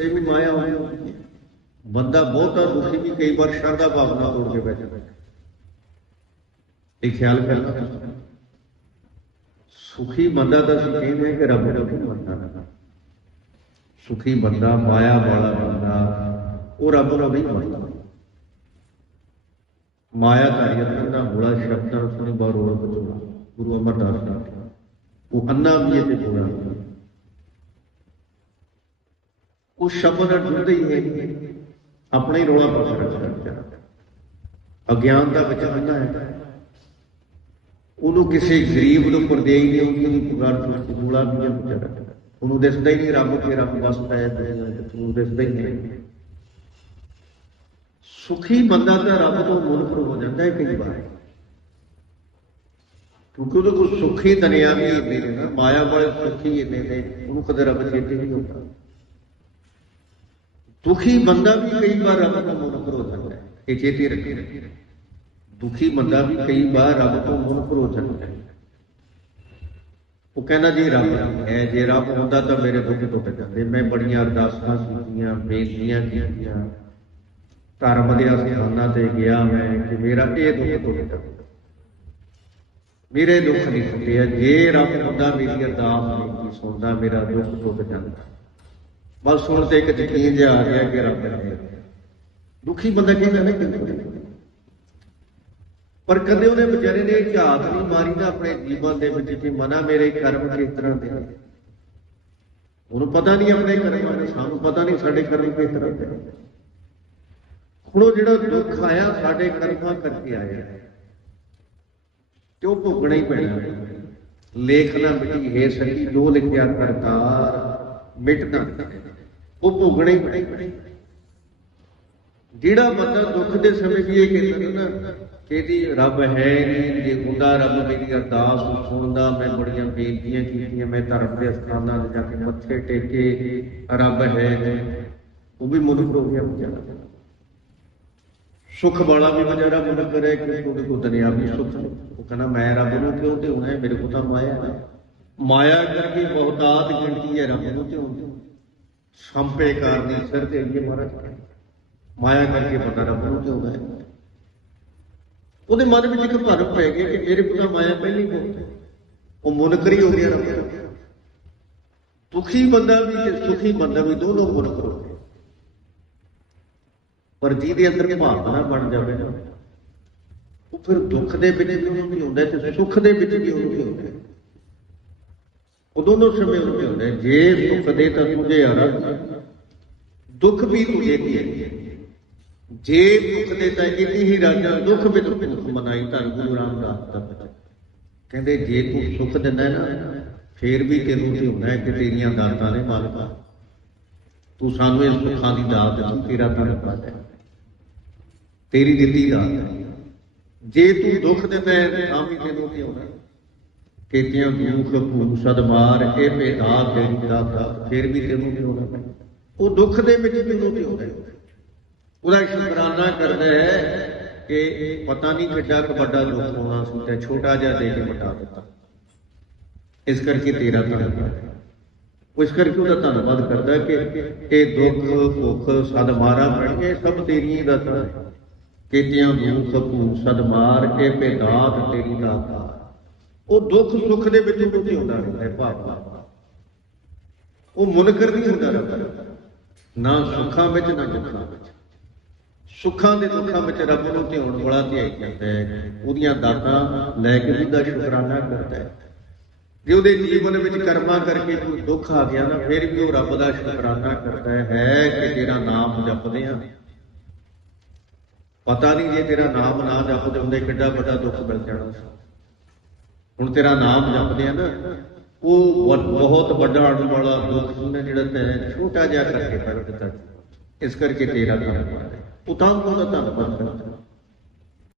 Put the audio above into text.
ਇਹ ਵੀ ਮਾਇਆ ਹੋਈ ਬੰਦਾ ਬਹੁਤਾ ਦੁਖੀ ਵੀ ਕਈ ਵਾਰ ਸ਼ਰਧਾ ਭਾਵਨਾ ਤੋੜ ਕੇ ਬੈਠ ਜਾਂਦਾ ਇਹ ਖਿਆਲ ਕਰਨਾ ਸੁਖੀ ਬੰਦਾ ਤਾਂ ਅਸੀਂ ਕਹਿੰਦੇ ਹਾਂ ਕਿ ਰੱਬ ਦਾ ਵੀ ਬੰਦਾ ਸੁਖੀ ਬੰਦਾ ਮਾਇਆ ਵਾਲਾ ਬੰਦਾ, ਉਹ ਰੱਬ ਦਾ ਵੀ ਬੰਦਾ ਮਾਇਆ ਧਾਰੀ ਦਾ ਬੁਲਾ ਸ਼ਬਦਾਂ ਸੁਣੀ ਬਾਰੋਂ ਬਚੂਗਾ ਗੁਰੂ ਅਮਰਦਾਸ ਜੀ ਉਹ ਅੰਨਾ ਵੀ ਤੇ ਉਹ ਸ਼ਬਦ ਜੁੜਦੇ ਹੀ ਹੈ। ਆਪਣੇ ਹੀ ਰੋਲਾ ਪਾਸ ਰੱਖਦਾ ਅਗਿਆਨਤਾ ਵਿੱਚ ਅੰਨਾ ਹੈ। ਉਹਨੂੰ ਕਿਸੇ ਗਰੀਬ ਨੂੰ ਪਰਦੇਈ ਨਹੀਂ ਉਹਦੀ ਪੁਕਾਰ ਤੋਂ ਬੋਲਾ ਵੀ ਹੈ ਵਿਚਾਰਾ ਉਹਨੂੰ ਦਿਸਦਾ ਹੀ ਨਹੀਂ ਰੱਬ ਕੇ ਰੱਬ ਵਸਦਾ ਹੈ ਉਹਨੂੰ ਦਿਸਦਾ ਹੀ ਨਹੀਂ। ਸੁਖੀ ਬੰਦਾ ਤਾਂ ਰੱਬ ਤੋਂ ਮੁਨਫਰ ਹੋ ਜਾਂਦਾ ਹੈ ਕਈ ਵਾਰ। ਕਿਉਂਕਿ ਉਹਦੇ ਕੋਲ ਸੁਖੀ ਦੁਨਿਆਵੀ ਇੰਨੇ ਨੇ ਮਾਇਆ ਵਾਲੇ ਸੁਖੀ ਇੰਨੇ ਨੇ, ਉਹਨੂੰ ਕਦੇ ਰੱਬ ਚੇਤੇ ਨਹੀਂ ਹੁੰਦਾ। ਦੁਖੀ ਬੰਦਾ ਵੀ ਕਈ ਵਾਰ ਰੱਬ ਤੋਂ ਮੁਨਫਰ ਹੋ ਜਾਂਦਾ ਹੈ, ਇਹ ਚੇਤੇ ਰੱਖੇ। ਦੁਖੀ ਬੰਦਾ ਵੀ ਕਈ ਵਾਰ ਰੱਬ ਤੋਂ ਮੁਨਫਰ ਹੋ ਜਾਂਦਾ ਹੈ। ਉਹ ਕਹਿੰਦਾ ਜੀ ਰੱਬ ਹੈ ਜੇ ਰੱਬ ਹੁੰਦਾ ਤਾਂ ਮੇਰੇ ਦੁੱਖ ਟੁੱਟ ਜਾਂਦੇ। ਮੈਂ ਬੜੀਆਂ ਅਰਦਾਸਾਂ ਸੁਣੀਆਂ, ਬੇਨਤੀਆਂ ਕੀਤੀਆਂ। ਧਰਮ ਦੇ ਅਸਥਾਨਾਂ ਤੇ ਗਿਆ ਮੈਂ ਕਿ ਮੇਰਾ ਇਹ ਦੁੱਖ ਟੁੱਟ ਜਾਵੇ। ਮੇਰੇ ਦੁੱਖ ਨਹੀਂ ਟੁੱਟਿਆ ਜੇ ਰੱਬ ਹੁੰਦਾ, ਮੇਰੀ ਅਰਦਾਸ ਨਹੀਂ ਸੁਣਦਾ, ਮੇਰਾ ਦੁੱਖ ਟੁੱਟ ਜਾਂਦਾ। ਬਸ ਸੁਣ ਤੇ ਇੱਕ ਯਕੀਨ ਜਿਹਾ ਆ ਗਿਆ ਕਿ ਰੱਬ ਹੈ ਦੁਖੀ ਬੰਦਾ ਕਹਿੰਦਾ ਨਹੀਂ ਕਿੰਨੇ ਪਰ ਕਦੇ ਉਹਨੇ ਵਿਚਾਰੇ ਨੇ ਝਾਤ ਨਹੀਂ ਮਾਰੀ ਨਾ ਆਪਣੇ ਜੀਵਨ ਦੇ ਵਿੱਚ ਕਿ ਮਨਾ ਮੇਰੇ ਕਰਮ ਕਿਸ ਤਰ੍ਹਾਂ ਦੇ ਉਹਨੂੰ ਪਤਾ ਨਹੀਂ ਆਪਣੇ ਕਰਮਾਂ ਦਾ ਸਾਨੂੰ ਪਤਾ ਨਹੀਂ ਸਾਡੇ ਕਰਮ ਕਿਸ ਤਰ੍ਹਾਂ ਦੇ ਹੁਣ ਉਹ ਜਿਹੜਾ ਦੁੱਖ ਆਇਆ ਸਾਡੇ ਕਰਮਾਂ ਕਰਕੇ ਆਇਆ। ਤੇ ਉਹ ਭੋਗਣਾ ਹੀ ਪੈਣਾ। ਲੇਖ ਨਾ ਮਿਟੀ ਹੈ ਸਕੀ ਜੋ ਲਿਖਿਆ ਕਰਤਾਰ। ਮਿਟਣਾ ਉਹ ਭੋਗਣਾ ਹੀ ਪੈਣਾ ਜਿਹੜਾ ਬੰਦਾ ਦੁੱਖ ਦੇ ਸਮੇਂ ਵੀ ਇਹ ਕਹਿੰਦਾ ਨਾ ਇਹਦੀ ਰੱਬ ਹੈ ਨਹੀਂ, ਜੇ ਹੁੰਦਾ ਰੱਬ ਮੇਰੀ ਅਰਦਾਸ ਸੁਣਦਾ, ਮੈਂ ਬੜੀਆਂ ਬੇਨਤੀਆਂ ਕੀਤੀਆਂ, ਮੈਂ ਧਰਮ ਦੇ ਸਥਾਨਾਂ ਤੇ ਜਾ ਕੇ ਮੱਥੇ ਟੇਕੇ, ਰੱਬ ਹੈ ਉਹ ਵੀ ਮਨੁੱਖ ਹੋ ਗਿਆ ਵਿਚਾਰਾ ਸੁਖ ਵਾਲਾ ਵੀ ਵਿਚਾਰਾ ਮੁਨਫਰ ਕਰੇ ਕਿ ਤੁਹਾਡੇ ਕੋਲ ਦੁਨਿਆਵੀ ਸੁਖ ਉਹ ਕਹਿੰਦਾ, ਮੈਂ ਰੱਬ ਨੂੰ ਕਿਉਂ ਤੇ ਹੋਣਾ ਮੇਰੇ ਕੋਲ ਤਾਂ ਮਾਇਆ ਹੈ। ਮਾਇਆ ਕਰਕੇ ਬਹੁਤਾਤ ਗਿਣਤੀ ਹੈ ਰੱਬ ਨੂੰ ਤੇ ਸੰਪੇ ਕਰਨੀ ਸਿਰ ਤੇ ਅੱਗੇ ਮਹਾਰਾਜ ਮਾਇਆ ਕਰਕੇ ਪਤਾ ਰੱਬ ਨੂੰ ਤੇ ਹੋਣਾ ਉਹਦੇ ਮਨ ਵਿੱਚ ਇੱਕ ਭਰਮ ਪੈ ਗਿਆ ਕਿ ਮੇਰੇ ਕੋਲ ਮਾਇਆ ਪਹਿਲੀ ਬਹੁਤ ਹੈ। ਉਹ ਮੁਨਕਰੀ ਹੋ ਗਿਆ ਰੱਬ ਤੋਂ। ਦੁਖੀ ਬੰਦਾ ਵੀ ਤੇ ਸੁਖੀ ਬੰਦਾ ਵੀ ਦੋਨੋਂ ਮੁਨਕਰ ਹੋ ਗਏ। ਪਰ ਜਿਹਦੇ ਅੰਦਰ ਭਾਵਨਾ ਬਣ ਜਾਵੇ ਨਾ, ਉਹ ਫਿਰ ਦੁੱਖ ਦੇ ਵਿੱਚ ਵੀ ਉਹਨੂੰ ਵੀ ਹੁੰਦਾ ਤੇ ਸੁੱਖ ਦੇ ਵਿੱਚ ਵੀ ਉਹਨੂੰ ਵੀ ਹੁੰਦਾ ਉਹ ਦੋਨੋਂ ਸਮੇਂ ਉਹਨੂੰ ਵੀ ਹੁੰਦਾ ਜੇ ਸੁੱਖ ਦੇ ਤਾਂ ਤੁਝੇ ਅਰਥ ਦੁੱਖ ਵੀ ਤੁਝੇ ਦੀ ਜੇ ਦੁੱਖ ਦੇ ਤਾਂ ਇਤੀ ਹੀ ਰਾਜਾ ਦੁੱਖ ਵੀ ਦੁੱਖ ਮਨਾਈ ਧੰਨ ਗੁਰੂ ਰਾਮਦਾਸ ਦਾ ਬਚਨ ਕਹਿੰਦੇ ਜੇ ਤੂੰ ਸੁੱਖ ਦਿੰਦਾ ਨਾ, ਫੇਰ ਵੀ ਤੈਨੂੰ ਤੇ ਹੁੰਦਾ ਕਿ ਤੇਰੀਆਂ ਦਾਤਾਂ ਨੇ ਮਾਲਕਾ ਤੂੰ ਸਾਨੂੰ ਇਸ ਸੁੱਖਾਂ ਦੀ ਦਾਤ ਦਿੱਤੀ ਤੇਰਾ ਧੰਨਵਾਦ ਹੈ ਤੇਰੀ ਦਿੱਤੀ ਦਾਤ ਜੇ ਤੂੰ ਦੁੱਖ ਦਿੰਦਾ ਹੈ, ਤਾਂ ਵੀ ਤੈਨੂੰ ਤੇ ਹੁੰਦਾ ਕੀਤਿਆਂ ਦੁੱਖ ਭੂ ਸਦਮਾਰ ਇਹ ਭੇਦਾ ਦਾਤਾ ਫਿਰ ਵੀ ਤੈਨੂੰ ਤੇ ਹੁੰਦਾ ਉਹ ਦੁੱਖ ਦੇ ਵਿੱਚ ਤੈਨੂੰ ਤੇ ਹੁੰਦਾ ਉਹਦਾ ਸ਼ੁਕਰਾਨਾ ਕਰਦਾ ਹੈ ਕਿ ਪਤਾ ਨਹੀਂ ਕਿੱਡਾ ਵੱਡਾ ਦੁੱਖ ਹੋਣਾ ਸੀ ਤੇ ਛੋਟਾ ਜਿਹਾ ਦੇ ਕੇ ਮਟਾ ਦਿੱਤਾ। ਇਸ ਕਰਕੇ ਤੇਰਾ ਧੰਨਵਾਦ ਹੈ। ਇਸ ਕਰਕੇ ਉਹਦਾ ਧੰਨਵਾਦ ਕਰਦਾ ਕਿ ਇਹ ਦੁੱਖ, ਭੁੱਖ, ਸਦ ਬਣ ਇਹ ਸਭ ਤੇਰੀਆਂ ਹੀ ਦਾਤਾਂ ਹੈ ਕੀਤਿਆਂ ਦੁੱਖ ਭੂ ਸਦ ਇਹ ਭੇਦਾਤ ਤੇਰੀ ਦਾਤਾ ਉਹ ਦੁੱਖ ਸੁੱਖ ਦੇ ਵਿੱਚ ਕੁਝ ਹੁੰਦਾ ਰਹਿੰਦਾ ਹੈ ਭਾਵ। ਉਹ ਮੁਨਕਰ ਨਹੀਂ ਹੁੰਦਾ ਰੱਬ ਨਾ ਸੁੱਖਾਂ ਵਿੱਚ, ਨਾ ਦੁੱਖਾਂ ਵਿੱਚ। ਸੁੱਖਾਂ ਦੇ ਦੁੱਖਾਂ ਵਿੱਚ ਰੱਬ ਨੂੰ ਧਿਆਉਣ ਵਾਲਾ ਧਿਆਈ ਜਾਂਦਾ ਹੈ। ਉਹਦੀਆਂ ਦਾਤਾਂ ਲੈ ਕੇ ਉਹਦਾ ਸ਼ੁਕਰਾਨਾ ਕਰਦਾ ਹੈ। ਜੇ ਉਹਦੇ ਜੀਵਨ ਵਿੱਚ ਕਰਮਾਂ ਕਰਕੇ ਕੋਈ ਦੁੱਖ ਆ ਗਿਆ ਨਾ, ਫਿਰ ਵੀ ਉਹ ਰੱਬ ਦਾ ਸ਼ੁਕਰਾਨਾ ਕਰਦਾ ਹੈ ਕਿ ਤੇਰਾ ਨਾਮ ਜਪਦੇ ਆ ਪਤਾ ਨਹੀਂ ਜੇ ਤੇਰਾ ਨਾਮ ਨਾ ਜਪਦੇ ਹੁੰਦੇ, ਕਿੱਡਾ ਵੱਡਾ ਦੁੱਖ ਮਿਲ ਜਾਣਾ ਹੁਣ ਤੇਰਾ ਨਾਮ ਜਪਦੇ ਆ ਨਾ, ਉਹ ਬਹੁਤ ਵੱਡਾ ਆਉਣ ਵਾਲਾ ਦੁੱਖ ਸੁਣਨੇ ਜਿਹੜਾ ਤੈਂ ਛੋਟਾ ਜਿਹਾ ਕਰਕੇ ਕਰ ਦਿੱਤਾ ਇਸ ਕਰਕੇ ਤੇਰਾ ਧੰਨਵਾਦ ਹੈ। ਉਹ ਤਾਂ ਧੰਨਵਾਦ